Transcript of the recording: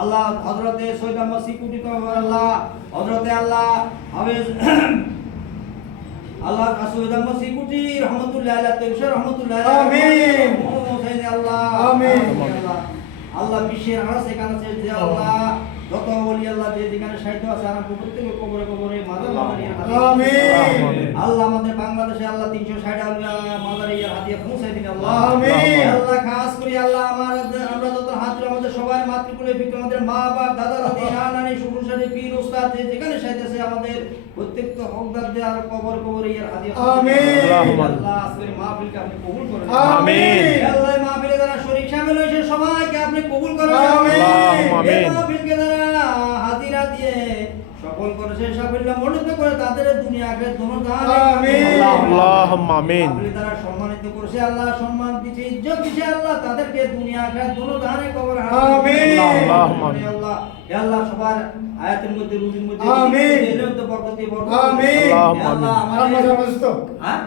আল্লাহ হযরতে সৈয়দ আহমদ সিকুটি আল্লাহ হযরতে আল্লাহ হাফেজ আল্লাহ সৈয়দ আহমদ সিকুটি রহমাতুল্লাহ আলাইহি তাইয়িব রহমাতুল্লাহ আমিন আল্লাহ আমিন আল্লাহ বিশ্বের আরশে কাছে যে আল্লাহ যত ওলি আল্লাহ যে যেখানে সাহিত্য আছে আর প্রত্যেক কবরে কবরে মাদারিয়ার আমিন আল্লাহ আমাদের বাংলাদেশে আল্লাহ 360 আল্লাহ মাদারিয়ার হাদিয়া পৌঁছায় দিন আল্লাহ আমিন আল্লাহ খাস করে আল্লাহ আমরা যত হাজির আমাদের সবার মাতৃকুলে পিতা আমাদের মা বাপ দাদা দাদি নানি শ্বশুরশাশুড়ি পীর উস্তাদ যে যেখানে সাহিত্য আছে আমাদের প্রত্যেকটা হকদারদের আর কবর কবরে ইয়ার হাদিয়া আমিন আল্লাহ আজকের মাহফিলকে আপনি কবুল করুন আমিন আল্লাহ মাহফিলে যারা শরীক শামিল হয়েছে সবাইকে আপনি কবুল করুন আমিন আমিন মাহফিলকে যারা হাজিরা দিয়ে সকল করেছে সাফল্য মণ্ডিত করে তাদের দুনিয়া আখিরাত দোনো জাহান আমিন আল্লাহুম্মা আমিন তারা সম্মানিত করেছে আল্লাহ সম্মান দিয়েছে ইজ্জত দিয়েছে আল্লাহ তাদেরকে দুনিয়া আখিরাত দোনো জাহানে কবর আমিন আল্লাহুম্মা আমিন আল্লাহ হে আল্লাহ সবার আয়াতের মধ্যে রুজির মধ্যে আমিন এর মধ্যে বরকত দিয়ে বরকত আমিন আল্লাহ আমাদের হ্যাঁ